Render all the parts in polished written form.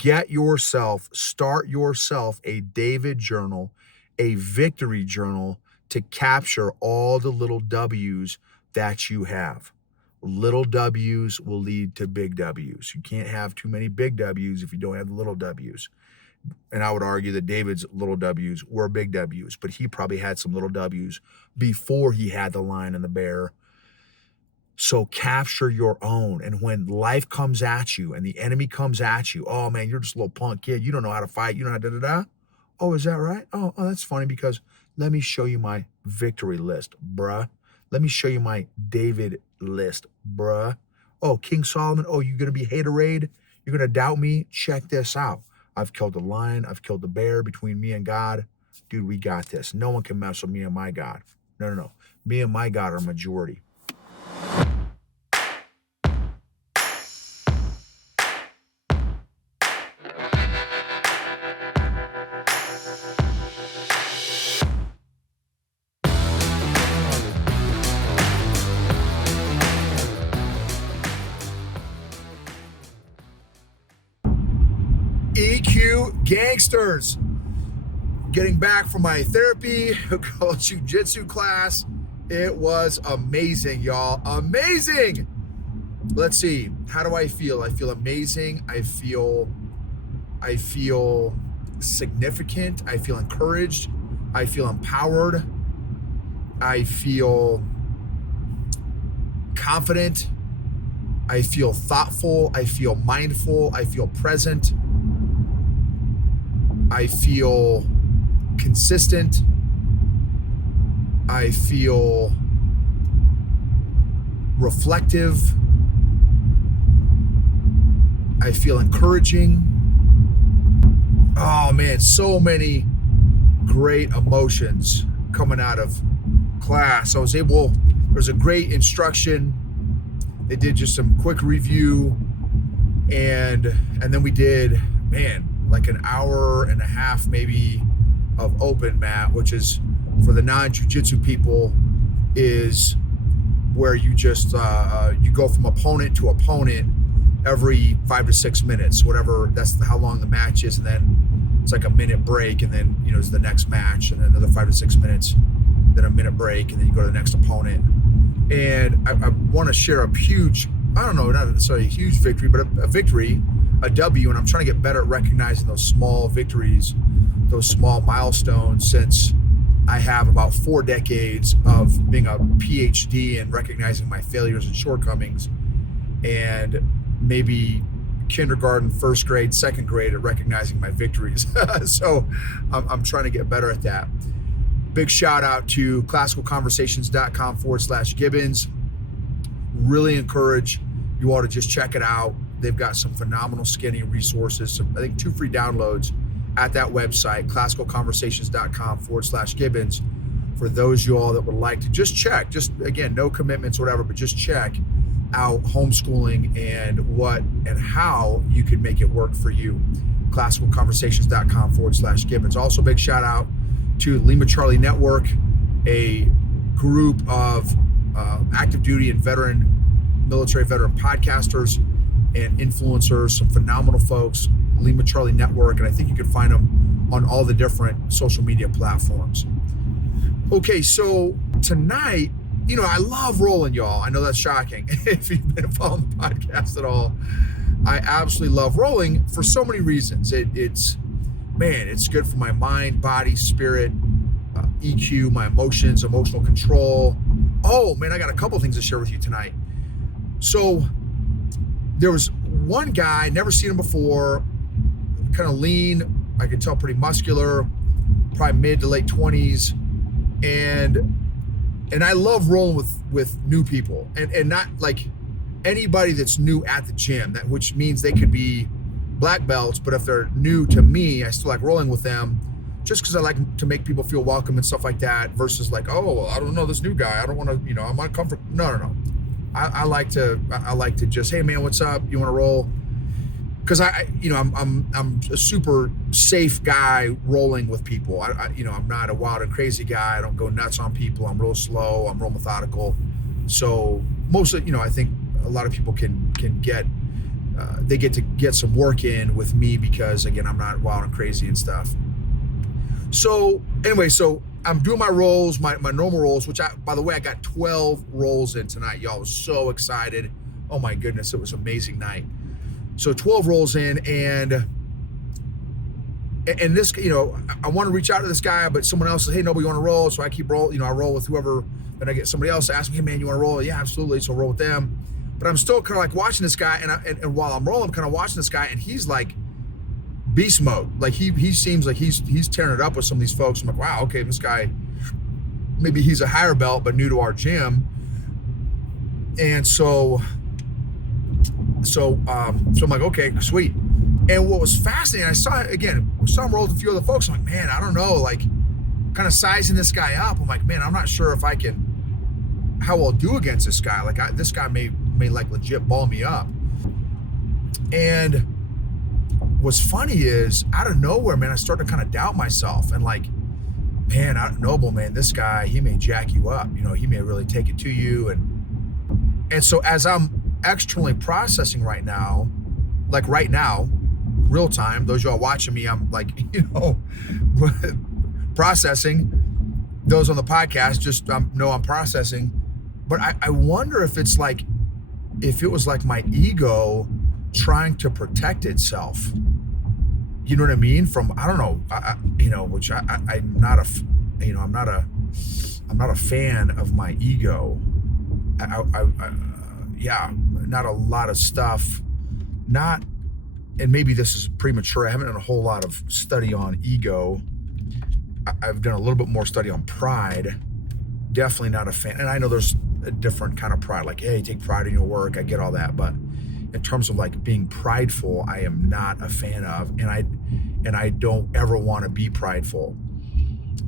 Start yourself a David journal, a victory journal to capture all the little W's that you have. Little W's will lead to big W's. You can't have too many big W's if you don't have the little W's. And I would argue that David's little W's were big W's, but he probably had some little W's before he had the lion and the bear. So capture your own. And when life comes at you and the enemy comes at you, oh man, you're just a little punk kid. You don't know how to fight. You don't know how da-da-da. Oh, is that right? Oh, that's funny because let me show you my victory list, bruh. Let me show you my David list, bruh. Oh, King Solomon. Oh, you're going to be haterade? You're going to doubt me? Check this out. I've killed the lion. I've killed the bear between me and God. Dude, we got this. No one can mess with me and my God. No. Me and my God are majority. EQ gangsters. Getting back from my therapy, jiu-jitsu class. It was amazing, y'all. Amazing. Let's see. How do I feel? I feel amazing. I feel significant. I feel encouraged. I feel empowered. I feel confident. I feel thoughtful. I feel mindful. I feel present. I feel consistent. I feel reflective. I feel encouraging. Oh man, so many great emotions coming out of class. There's a great instruction. They did just some quick review and then we did, like an hour and a half maybe of open mat, which is for the non-jiu-jitsu people is where you just you go from opponent to opponent every 5 to 6 minutes, whatever. That's how long the match is, and then it's like a minute break, and then it's the next match, and then another 5 to 6 minutes, then a minute break, and then you go to the next opponent. And I want to share a huge, I don't know, not necessarily a huge victory, but a victory, a W, and I'm trying to get better at recognizing those small victories, those small milestones, since I have about 4 decades of being a PhD and recognizing my failures and shortcomings, and maybe kindergarten, first grade, second grade at recognizing my victories. So I'm trying to get better at that. Big shout out to classicalconversations.com/Gibbons. Really encourage you all to just check it out. They've got some phenomenal skinny resources. I think 2 free downloads at that website, classicalconversations.com/Gibbons. For those you all that would like to just check, just again, no commitments, whatever, but just check out homeschooling and what and how you can make it work for you. classicalconversations.com/Gibbons. Also, big shout out to Lima Charlie Network, a group of active duty and military veteran podcasters and influencers, some phenomenal folks, Lima Charlie Network, and I think you can find them on all the different social media platforms. Okay, so tonight, I love rolling, y'all. I know that's shocking. If you've been following the podcast at all, I absolutely love rolling for so many reasons. It's good for my mind, body, spirit, EQ, my emotions, emotional control. Oh man, I got a couple things to share with you tonight. So there was one guy, never seen him before, kind of lean, I could tell pretty muscular, probably mid to late 20s. And I love rolling with new people and not like anybody that's new at the gym, which means they could be black belts, but if they're new to me, I still like rolling with them just because I like to make people feel welcome and stuff like that, versus like, oh, well, I don't know this new guy. I don't want to, I'm uncomfortable. No. I like to just, hey man, what's up? You want to roll? Because I'm a super safe guy rolling with people. I'm not a wild and crazy guy. I don't go nuts on people. I'm real slow. I'm real methodical. So mostly, I think a lot of people can get they get to get some work in with me because, again, I'm not wild and crazy and stuff. So anyway, so I'm doing my rolls, my normal rolls, which by the way, I got 12 rolls in tonight. Y'all, was so excited. Oh my goodness, it was an amazing night. So 12 rolls in, and this, I want to reach out to this guy, but someone else says, hey, nobody want to roll. So I keep rolling, I roll with whoever, then I get somebody else asking me, hey man, you want to roll? Yeah, absolutely. So I'll roll with them. But I'm still kind of like watching this guy, and while I'm rolling, I'm kind of watching this guy, and he's like beast mode. Like he seems like he's tearing it up with some of these folks. I'm like, wow, okay, this guy, maybe he's a higher belt, but new to our gym. And so I'm like, okay, sweet. And what was fascinating, I saw him roll with a few other folks. I'm like, man, I don't know, like kind of sizing this guy up. I'm like, man, I'm not sure if how I'll do against this guy. Like this guy may like legit ball me up. And what's funny is out of nowhere, man, I started to kind of doubt myself and like, man, Noble, man, this guy, he may jack you up. He may really take it to you. And so as I'm externally processing right now, real time, those y'all watching me, I'm like, processing. Those on the podcast just know I'm processing. But I wonder if it was like my ego trying to protect itself. You know what I mean? From, I don't know, which I'm not a fan of my ego. Yeah, not a lot of stuff, and maybe this is premature. I haven't done a whole lot of study on ego. I've done a little bit more study on pride. Definitely not a fan. And I know there's a different kind of pride, like, hey, take pride in your work. I get all that. But in terms of like being prideful, I am not a fan of, and I don't ever want to be prideful.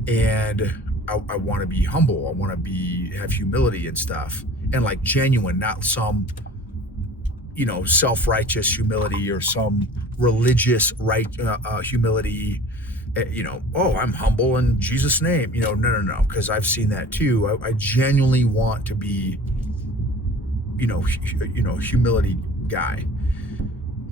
And I want to be humble. I want to have humility and stuff, and like genuine, not some, self-righteous humility or some religious humility. Oh, I'm humble in Jesus' name. No, because I've seen that too. I genuinely want to be, humility guy.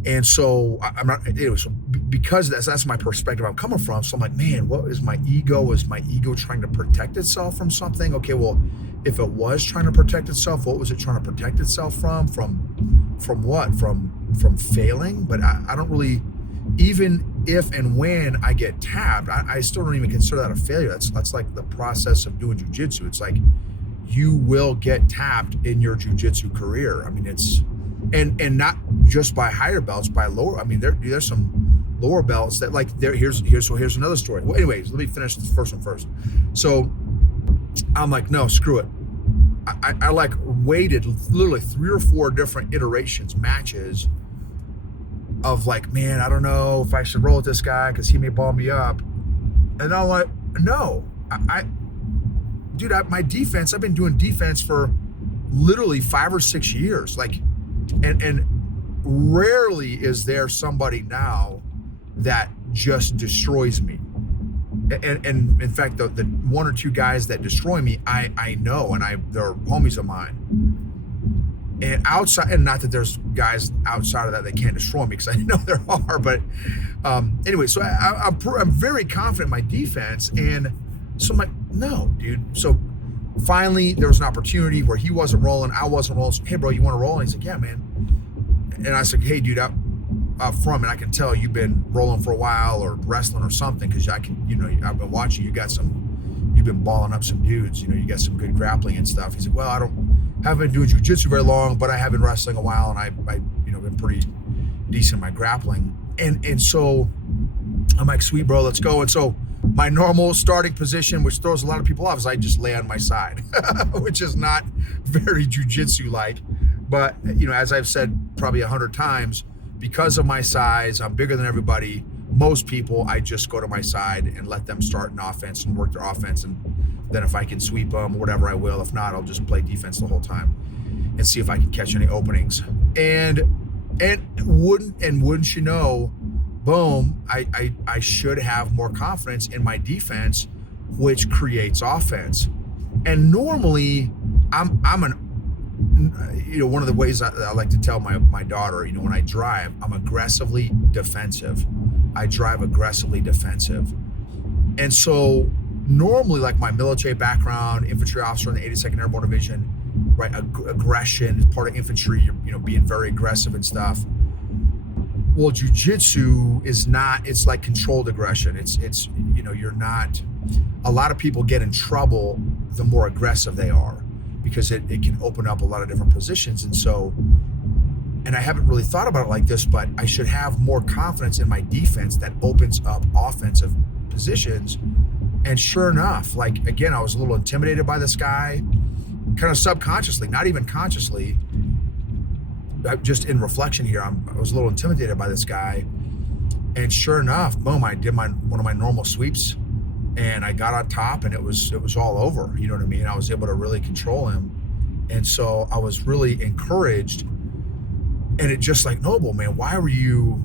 And so I'm not, so because that's my perspective I'm coming from. So I'm like, man, what is my ego? Is my ego trying to protect itself from something? Okay, well, if it was trying to protect itself, what was it trying to protect itself from? From what? From failing? But I don't really, even if and when I get tapped, I still don't even consider that a failure. That's like the process of doing jiu-jitsu. It's like you will get tapped in your jiu-jitsu career. I mean, it's and not just by higher belts, by lower. I mean, there's some lower belts that like here's another story. Well, anyways, let me finish the first one first. So I'm like, no, screw it. I like waited literally 3 or 4 different iterations, matches of like, man, I don't know if I should roll with this guy because he may ball me up. And I'm like, no, my defense, I've been doing defense for literally 5 or 6 years. Like, and rarely is there somebody now that just destroys me. And in fact, the 1 or 2 guys that destroy me, I know, and they're homies of mine. And outside, and not that there's guys outside of that can't destroy me, because I know there are. But anyway, so I'm very confident in my defense, and so I'm like, no, dude. So finally, there was an opportunity where he wasn't rolling, I wasn't rolling. So, hey, bro, you want to roll? And he's like, yeah, man. And I said, hey, dude, up front, and I can tell you've been rolling for a while or wrestling or something, because I've been watching. You've been balling up some dudes. You got some good grappling and stuff. He's like, well, I haven't been doing jiu-jitsu very long, but I have been wrestling a while, and I been pretty decent in my grappling. And so I'm like, sweet, bro, let's go. And so my normal starting position, which throws a lot of people off, is I just lay on my side, which is not very jiu-jitsu like. But as I've said probably 100 times, because of my size, I'm bigger than everybody. Most people, I just go to my side and let them start an offense and work their offense. And then if I can sweep them or whatever, I will. If not, I'll just play defense the whole time and see if I can catch any openings. And wouldn't you know, boom, I should have more confidence in my defense, which creates offense. And normally I'm one of the ways I like to tell my daughter, when I drive, I'm aggressively defensive. I drive aggressively defensive. And so normally, like my military background, infantry officer in the 82nd Airborne Division, right? Aggression is part of infantry, being very aggressive and stuff. Well, jiu-jitsu is not, it's like controlled aggression. It's you're not, a lot of people get in trouble the more aggressive they are, because it can open up a lot of different positions. And so, and I haven't really thought about it like this, but I should have more confidence in my defense that opens up offensive positions. And sure enough, like, again, I was a little intimidated by this guy, kind of subconsciously, not even consciously. Just in reflection here, I was a little intimidated by this guy. And sure enough, boom, I did one of my normal sweeps, and I got on top, and it was all over. You know what I mean? I was able to really control him. And so I was really encouraged. And it just like, Noble, man, why were you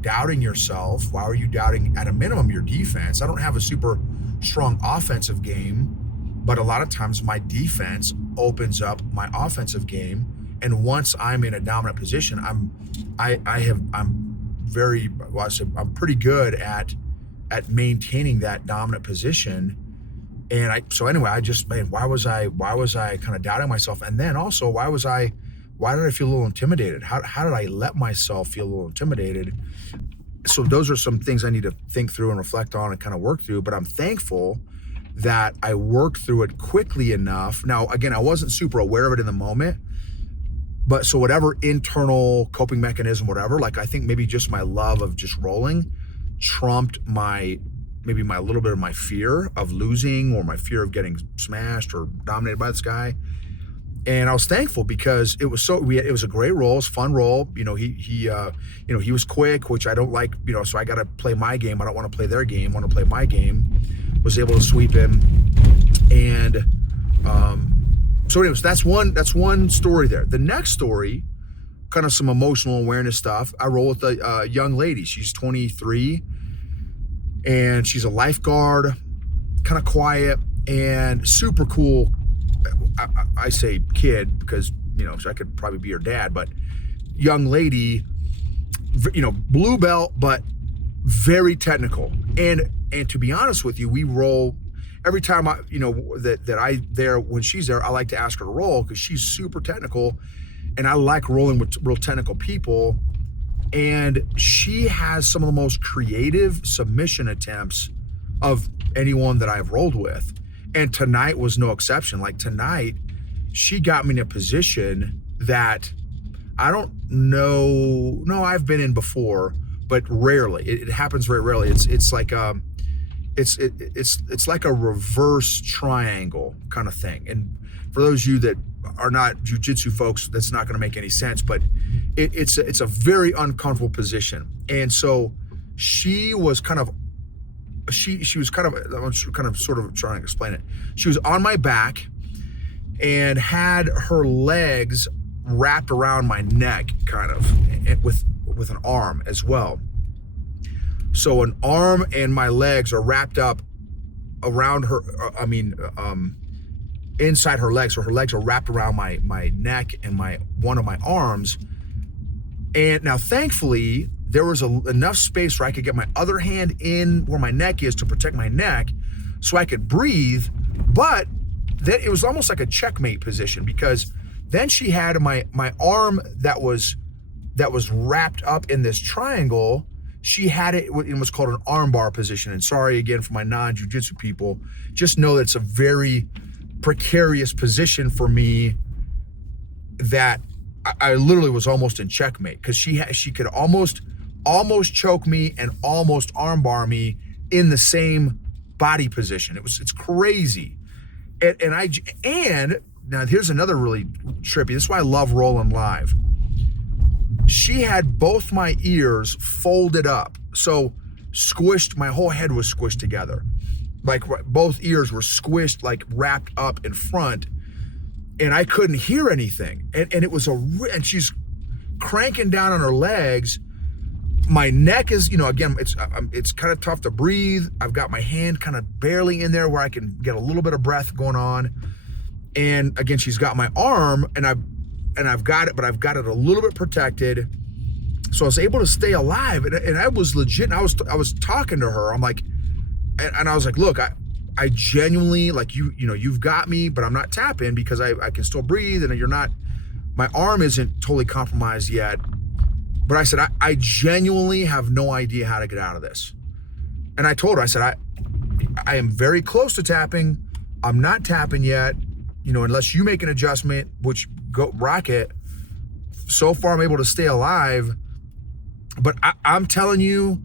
doubting yourself? Why were you doubting, at a minimum, your defense? I don't have a super strong offensive game, but a lot of times my defense opens up my offensive game. And once I'm in a dominant position, I'm pretty good at maintaining that dominant position. And why was I kind of doubting myself? And then also, why did I feel a little intimidated? How did I let myself feel a little intimidated? So those are some things I need to think through and reflect on and kind of work through, but I'm thankful that I worked through it quickly enough. Now, again, I wasn't super aware of it in the moment, but so whatever internal coping mechanism, whatever, like I think maybe just my love of just rolling trumped maybe my little bit of my fear of losing, or my fear of getting smashed or dominated by this guy. And I was thankful because it was it was a great roll, it was a fun roll. He was quick, which I don't like, so I got to play my game. I don't want to play their game. I want to play my game. Was able to sweep him. And so anyways, that's one story there. The next story, kind of some emotional awareness stuff. I roll with a young lady. She's 23 and she's a lifeguard, kind of quiet and super cool. I say kid because, so I could probably be her dad, but young lady, blue belt, but very technical. And to be honest with you, we roll every time when she's there, I like to ask her to roll because she's super technical and I like rolling with real technical people. And she has some of the most creative submission attempts of anyone that I've rolled with. And tonight was no exception. Like tonight, she got me in a position that I don't know. No, I've been in before, but rarely. It happens very rarely. It's like it's like a reverse triangle kind of thing. And for those of you that are not jiu-jitsu folks, that's not going to make any sense. But it's a very uncomfortable position. And so she was kind of. She was kind of sort of trying to explain it. She was on my back and had her legs wrapped around my neck, kind of, and with an arm as well. So an arm and my legs are wrapped up around her. Inside her legs. So her legs are wrapped around my neck and one of my arms. And now, thankfully, there was enough space where I could get my other hand in where my neck is to protect my neck so I could breathe. But then it was almost like a checkmate position, because then she had my arm that was wrapped up in this triangle. She had it in what's called an arm bar position. And sorry again for my non-jiu-jitsu people, just know that it's a very precarious position for me that I literally was almost in checkmate, because she could almost choke me and almost armbar me in the same body position. It's crazy. And now here's another really trippy. This is why I love rolling live. She had both my ears folded up. So squished, my whole head was squished together. Like both ears were squished, like wrapped up in front. And I couldn't hear anything. And it was and she's cranking down on her legs. My neck is, again, it's kind of tough to breathe. I've got my hand kind of barely in there where I can get a little bit of breath going on. And again, she's got my arm, and I've got it, but I've got it a little bit protected. So I was able to stay alive, and I was legit. And I was talking to her. I'm like, and I was like, look, I genuinely, like, you've got me, but I'm not tapping because I can still breathe, and you're not. My arm isn't totally compromised yet. But I said, I genuinely have no idea how to get out of this. And I told her, I said, I am very close to tapping. I'm not tapping yet, unless you make an adjustment, which go rock it. So far, I'm able to stay alive. But I'm telling you,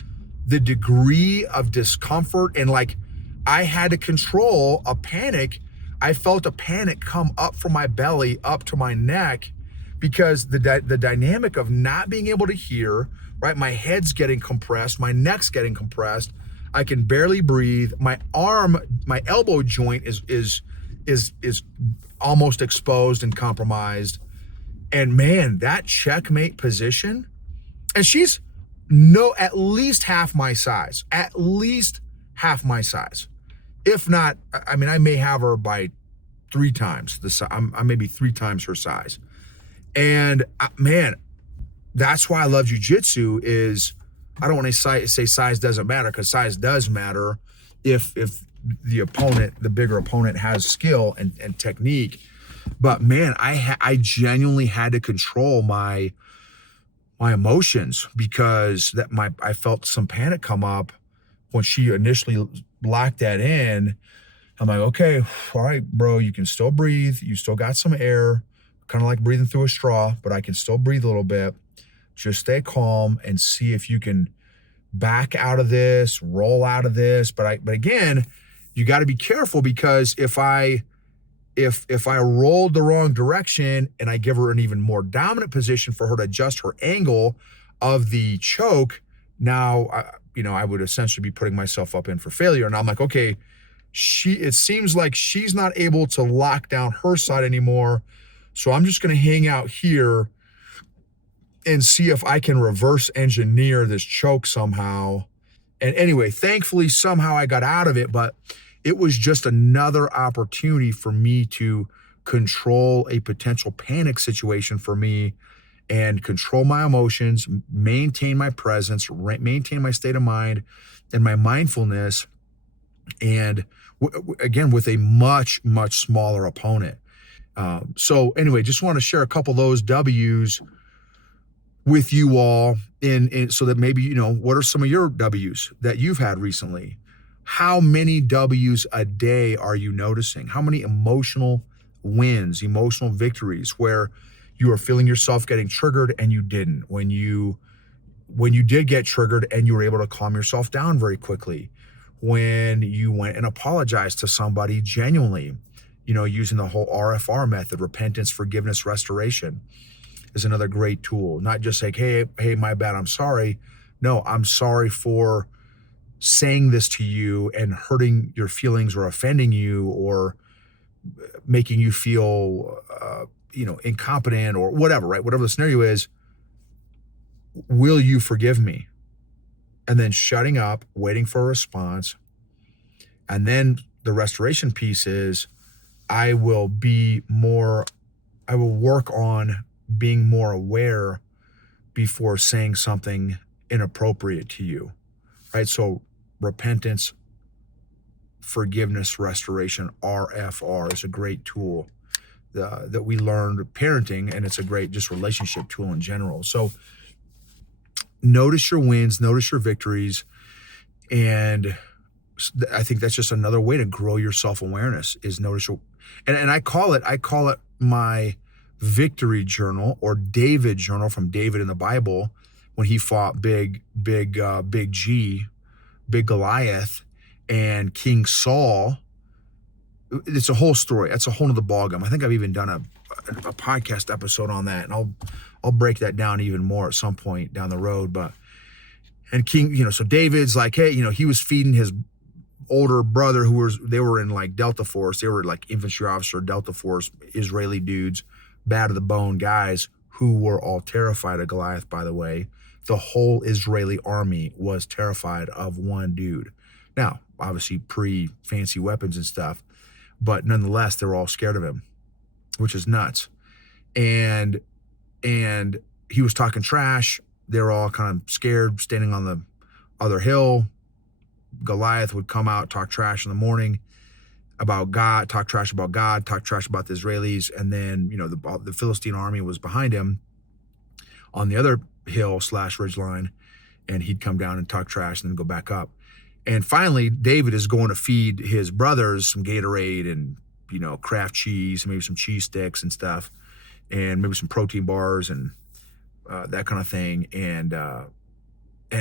the degree of discomfort, and like, I had to control a panic. I felt a panic come up from my belly up to my neck, because the dynamic of not being able to hear, right? My head's getting compressed, my neck's getting compressed. I can barely breathe. My elbow joint is almost exposed and compromised. And man, that checkmate position, and she's at least half my size, If not, I mean, I may have her by 3 times the size. I'm maybe 3 times her size. And man, that's why I love jiu-jitsu. Is I don't want to say size doesn't matter, because size does matter if the bigger opponent has skill and technique. But man, I genuinely had to control my emotions, because I felt some panic come up when she initially locked that in. I'm like, okay, all right, bro, you can still breathe. You still got some air, kind of like breathing through a straw, but I can still breathe a little bit. Just stay calm and see if you can back out of this, roll out of this. But again, you got to be careful, because if I rolled the wrong direction and I give her an even more dominant position for her to adjust her angle of the choke, now I would essentially be putting myself up in for failure. And I'm like, okay, it seems like she's not able to lock down her side anymore. So I'm just going to hang out here and see if I can reverse engineer this choke somehow. And anyway, thankfully, somehow I got out of it, but it was just another opportunity for me to control a potential panic situation for me, and control my emotions, maintain my presence, maintain my state of mind and my mindfulness. And again, with a much, much smaller opponent. So anyway, just want to share a couple of those W's with you all, so that maybe, what are some of your W's that you've had recently? How many W's a day are you noticing? How many emotional wins, emotional victories, where you are feeling yourself getting triggered and you didn't? When you did get triggered and you were able to calm yourself down very quickly. When you went and apologized to somebody genuinely, using the whole RFR method, repentance, forgiveness, restoration, is another great tool. Not just like, hey, my bad, I'm sorry. No, I'm sorry for saying this to you and hurting your feelings, or offending you, or making you feel, incompetent, or whatever, right? Whatever the scenario is, will you forgive me? And then shutting up, waiting for a response. And then the restoration piece is, I will work on being more aware before saying something inappropriate to you, right? So repentance, forgiveness, restoration, RFR is a great tool that we learned parenting, and it's a great just relationship tool in general. So notice your wins, notice your victories, and I think that's just another way to grow your self-awareness, is notice your, and I call it my victory journal, or David journal, from David in the Bible, when he fought big Goliath and King Saul. It's a whole story. That's a whole nother ballgame. I think I've even done a podcast episode on that, and I'll break that down even more at some point down the road. And King, so David's like, hey, he was feeding his older brother, they were in like Delta Force. They were like infantry officer, Delta Force, Israeli dudes, bad to the bone guys, who were all terrified of Goliath, by the way. The whole Israeli army was terrified of one dude. Now, obviously pre-fancy weapons and stuff, but nonetheless, they were all scared of him. which is nuts. And he was talking trash. They were all kind of scared, standing on the other hill. Goliath would come out, talk trash in the morning about God, talk trash about God, talk trash about the Israelis. And then, the Philistine army was behind him on the other hill / ridge line. And he'd come down and talk trash and then go back up. And finally, David is going to feed his brothers some Gatorade and, Kraft cheese, and maybe some cheese sticks and stuff, and maybe some protein bars and that kind of thing. And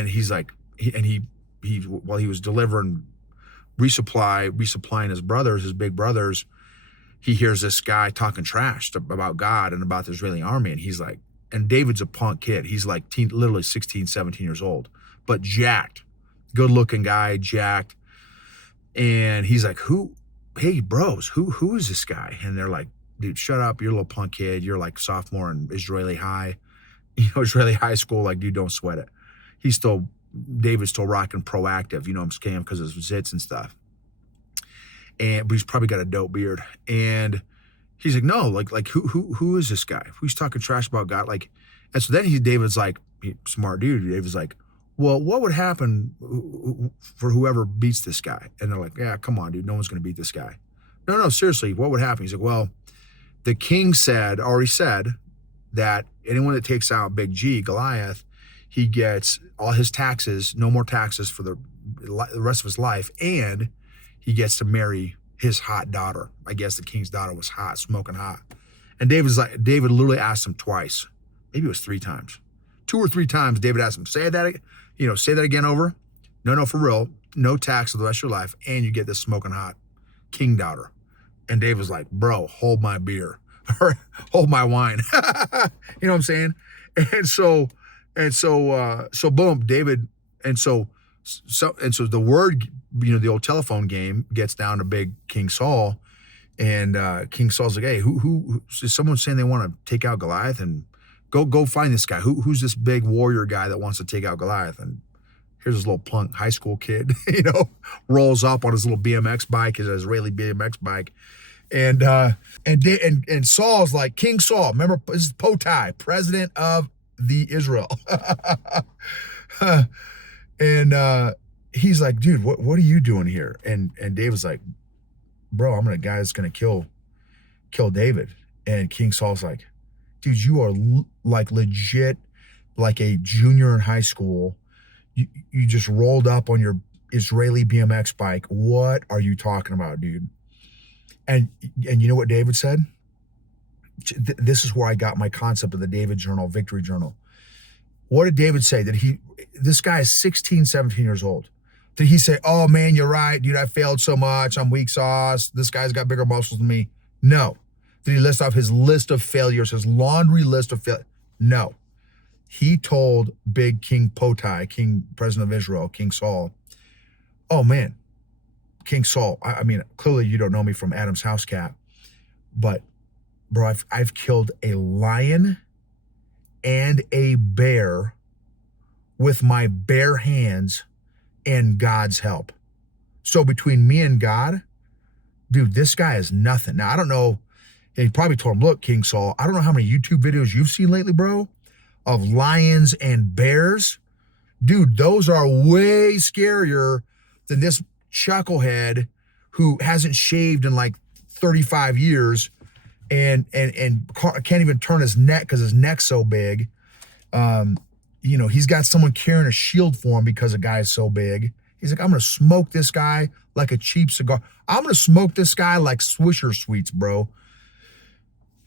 he's like, he while he was delivering resupplying his big brothers, he hears this guy talking trash about God and about the Israeli army. And he's like, and David's a punk kid. He's like literally 16, 17 years old, but jacked, good looking guy, jacked. And he's like, hey bros, who is this guy? And they're like, dude, shut up. You're a little punk kid. You're like sophomore in Israeli high, Israeli high school. Like, dude, don't sweat it. David's still rocking Proactive, I'm scamming because of his zits and stuff. But he's probably got a dope beard. And he's like, no, like who is this guy? Who's talking trash about God? Like, and so then David's like, smart dude. David's like, well, what would happen for whoever beats this guy? And they're like, yeah, come on, dude. No one's going to beat this guy. No, seriously, what would happen? He's like, well, the king already said that anyone that takes out Big G, Goliath, he gets all his taxes, no more taxes for the rest of his life, and he gets to marry his hot daughter. I guess the king's daughter was hot, smoking hot. And David literally asked him twice. Maybe it was 3 times. 2 or 3 times David asked him, say that again over. No, for real. No tax for the rest of your life, and you get this smoking hot king daughter. And Dave was like, bro, hold my beer. Or hold my wine. You know what I'm saying? And so boom, David, and so the word, the old telephone game gets down to big King Saul, and King Saul's like, hey, who is someone saying they want to take out Goliath? And go find this guy. Who's this big warrior guy that wants to take out Goliath? And here's this little punk high school kid, rolls up on his little BMX bike, his Israeli BMX bike. And Saul's like, King Saul, remember, this is Potai, president of the Israel. And he's like, dude, what are you doing here? And David's like, bro, I'm a guy that's gonna kill David. And King Saul's like, dude, you are like legit like a junior in high school. You just rolled up on your Israeli BMX bike. What are you talking about, dude? And you know what David said? This is where I got my concept of the David Journal, Victory Journal. What did David say? This guy is 16, 17 years old. Did he say, oh man, you're right, dude, I failed so much, I'm weak sauce, this guy's got bigger muscles than me? No. Did he list off his list of failures, his laundry list of failures? No. He told big King Potai, King President of Israel, King Saul, oh man, King Saul, I mean, clearly you don't know me from Adam's House Cat, but bro, I've killed a lion and a bear with my bare hands and God's help. So between me and God, dude, this guy is nothing. Now, I don't know, he probably told him, look, King Saul, I don't know how many YouTube videos you've seen lately, bro, of lions and bears. Dude, those are way scarier than this chucklehead who hasn't shaved in like 35 years and can't even turn his neck because his neck's so big. He's got someone carrying a shield for him because a guy is so big. He's like, I'm going to smoke this guy like a cheap cigar. I'm going to smoke this guy like Swisher Sweets, bro.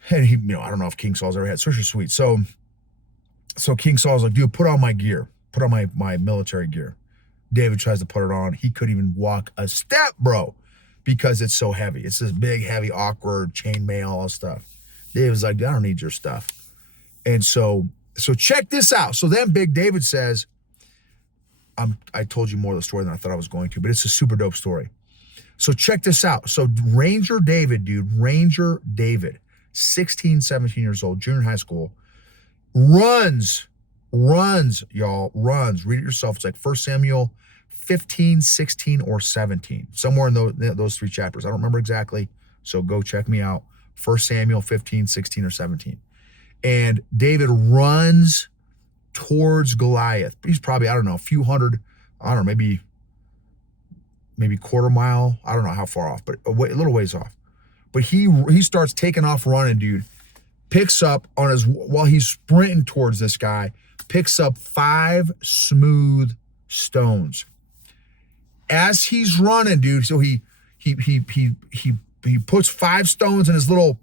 And he, I don't know if King Saul's ever had Swisher Sweets. So King Saul's like, dude, put on my gear. Put on my military gear. David tries to put it on. He couldn't even walk a step, bro, because it's so heavy. It's this big, heavy, awkward chainmail, all stuff. David's like, I don't need your stuff. And so check this out. So then Big David says, I told you more of the story than I thought I was going to, but it's a super dope story. So check this out. So Ranger David, 16, 17 years old, junior high school, runs, y'all, runs. Read it yourself. It's like 1 Samuel 15, 16, or 17. Somewhere in those 3 chapters. I don't remember exactly, so go check me out. 1 Samuel 15, 16, or 17. And David runs towards Goliath. He's probably, I don't know, a few hundred, I don't know, maybe quarter mile. I don't know how far off, but a little ways off. But he starts taking off running, dude. Picks up on his, while he's sprinting towards this guy, picks up 5 smooth stones. As he's running, dude, so he puts 5 stones in his little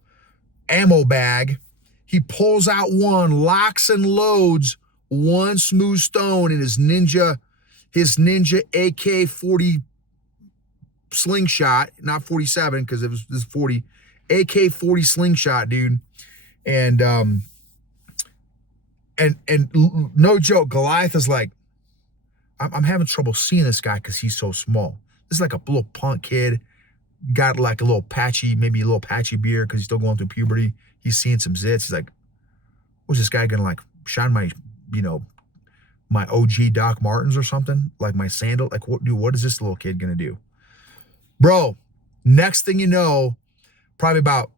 ammo bag. He pulls out one, locks and loads 1 smooth stone in his ninja AK-40 slingshot, not 47 because this is 40, AK-40 slingshot, dude. And no joke, Goliath is like, I'm having trouble seeing this guy because he's so small. This is like a little punk kid, got like a little patchy beard because he's still going through puberty. He's seeing some zits. He's like, what's this guy gonna like shine my, my OG Doc Martens or something? Like my sandal? Like what is this little kid gonna do? Bro, next thing you know, probably about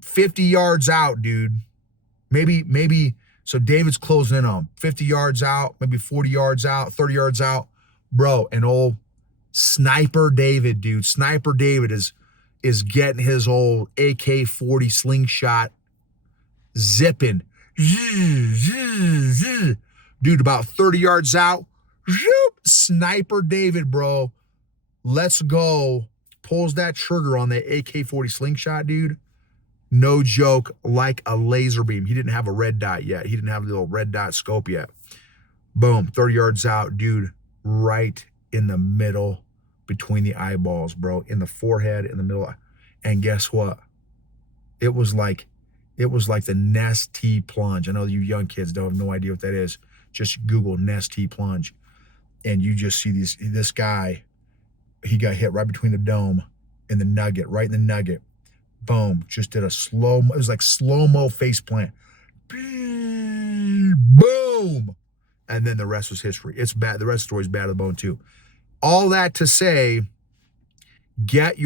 50 yards out, dude. Maybe, so David's closing in on him. 50 yards out, maybe 40 yards out, 30 yards out. Bro, and old Sniper David, dude. Sniper David is getting his old AK-40 slingshot zipping. Dude, about 30 yards out. Sniper David, bro. Let's go. Pulls that trigger on the AK-40 slingshot, dude. No joke, like a laser beam. He didn't have a red dot yet. He didn't have the little red dot scope yet. Boom, 30 yards out, dude. Right in the middle between the eyeballs, bro. In the forehead, in the middle. And guess what? It was like the Nest T plunge. I know you young kids don't have no idea what that is. Just Google Nest T plunge. And you just see this guy, he got hit right between the dome and the nugget, right in the nugget. Boom, just did a it was like slow-mo face plant. Boom. And then the rest was history. It's bad. The rest of the story is bad to the bone too. All that to say, start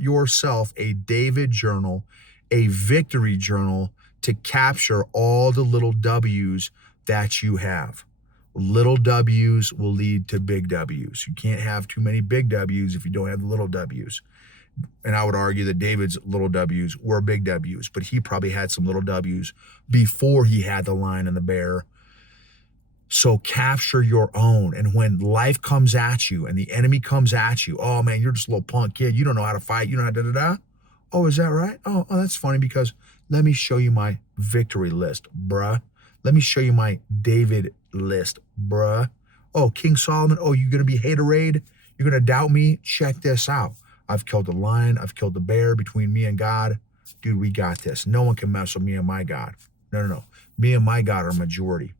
yourself a David journal, a victory journal to capture all the little W's that you have. Little W's will lead to big W's. You can't have too many big W's if you don't have the little W's. And I would argue that David's little W's were big W's, but he probably had some little W's before he had the lion and the bear. So capture your own. And when life comes at you and the enemy comes at you, oh man, you're just a little punk kid. You don't know how to fight. You don't know how to da-da-da. Oh, is that right? Oh, that's funny because let me show you my victory list, bruh. Let me show you my David list, bruh. Oh, King Solomon. Oh, you're going to be haterade? You're going to doubt me? Check this out. I've killed the lion. I've killed the bear between me and God. Dude, we got this. No one can mess with me and my God. No. Me and my God are majority.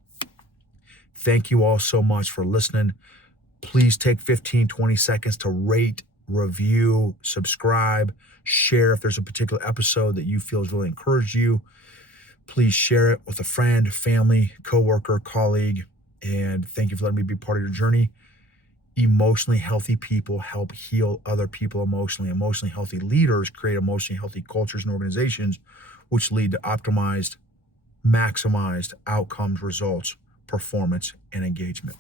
Thank you all so much for listening. Please take 15, 20 seconds to rate, review, subscribe, share if there's a particular episode that you feel has really encouraged you. Please share it with a friend, family, coworker, colleague. And thank you for letting me be part of your journey. Emotionally healthy people help heal other people emotionally. Emotionally healthy leaders create emotionally healthy cultures and organizations, which lead to optimized, maximized outcomes, results, performance, and engagement.